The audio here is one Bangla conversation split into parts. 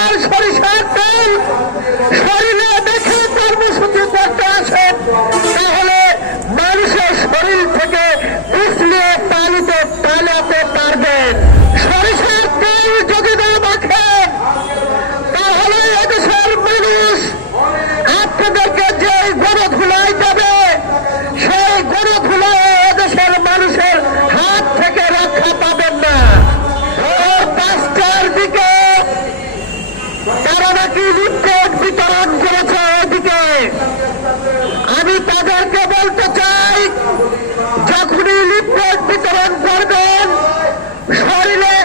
তার সরিষার তেল শরীরে দেখে কর্মসূচি করতে আসেন তাহলে মানুষের শরীর থেকে পিছলিয়ে পালিতে পালাতে পারবেন। সরিষার তেল যদি না মাখেন তাহলে এদেশের মানুষ আপনাদেরকে যে গরু ধুলাই দেবে, সেই গরু ধুলাই এদেশের মানুষের হাত থেকে রক্ষা পাবেন না। ও পাঁচটা সরকারকে বলতে চাই যখনই লিফলেট বিতরণ করবেন শরীরে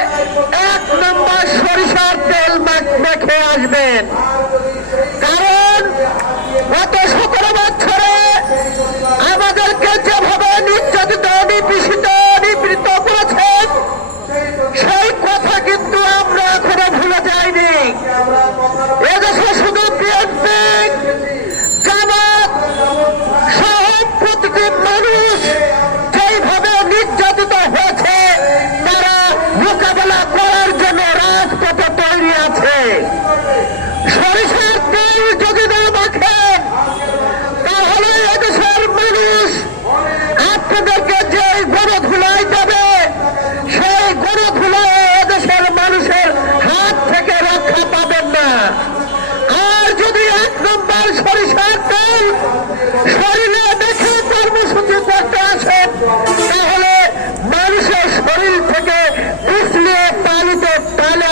এক নম্বর সরিষার তেল মেখে আসবেন। সংস্কারের জন্য রাজপথে তৈরি আছে।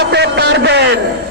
বাঁচাতে পারবেন